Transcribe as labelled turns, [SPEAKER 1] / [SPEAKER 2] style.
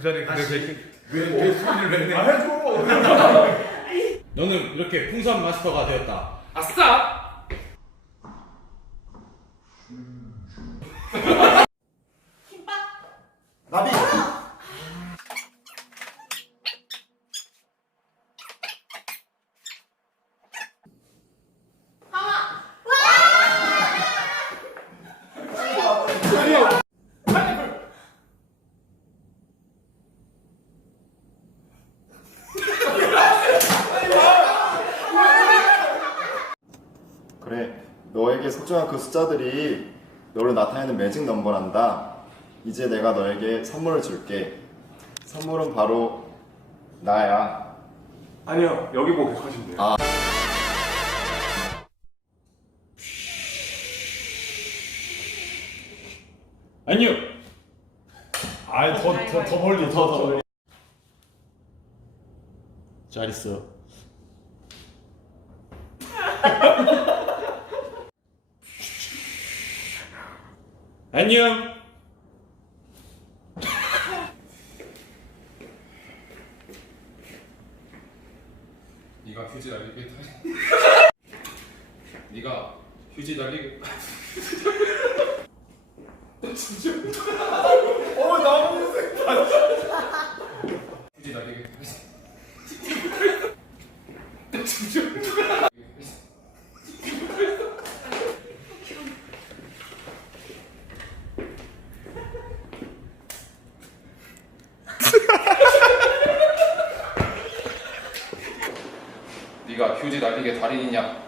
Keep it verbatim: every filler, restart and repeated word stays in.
[SPEAKER 1] 자리에 근데 되게 왜왜 소리를 왜 내?
[SPEAKER 2] 아 해줘.
[SPEAKER 3] 너는 이렇게 풍선 마스터가 되었다.
[SPEAKER 1] 아싸!
[SPEAKER 2] 나비.
[SPEAKER 4] 그래, 너에게 소중한 그 숫자들이 너를 나타내는 매직 넘버란다. 이제 내가 너에게 선물을 줄게. 선물은 바로 나야.
[SPEAKER 2] 아니요, 여기 보고 계속 하시면 돼요.
[SPEAKER 4] 아.
[SPEAKER 3] 아니요.
[SPEAKER 2] 아이 더더 더 멀리 더 더 멀리.
[SPEAKER 3] 잘 있어. 안녕.
[SPEAKER 1] 네가 휴지 날리게 다. 네가 휴지 날리게.
[SPEAKER 2] 어 너무 색깔.
[SPEAKER 1] 휴지 날리게. 네가 휴지 날리게 달인이냐?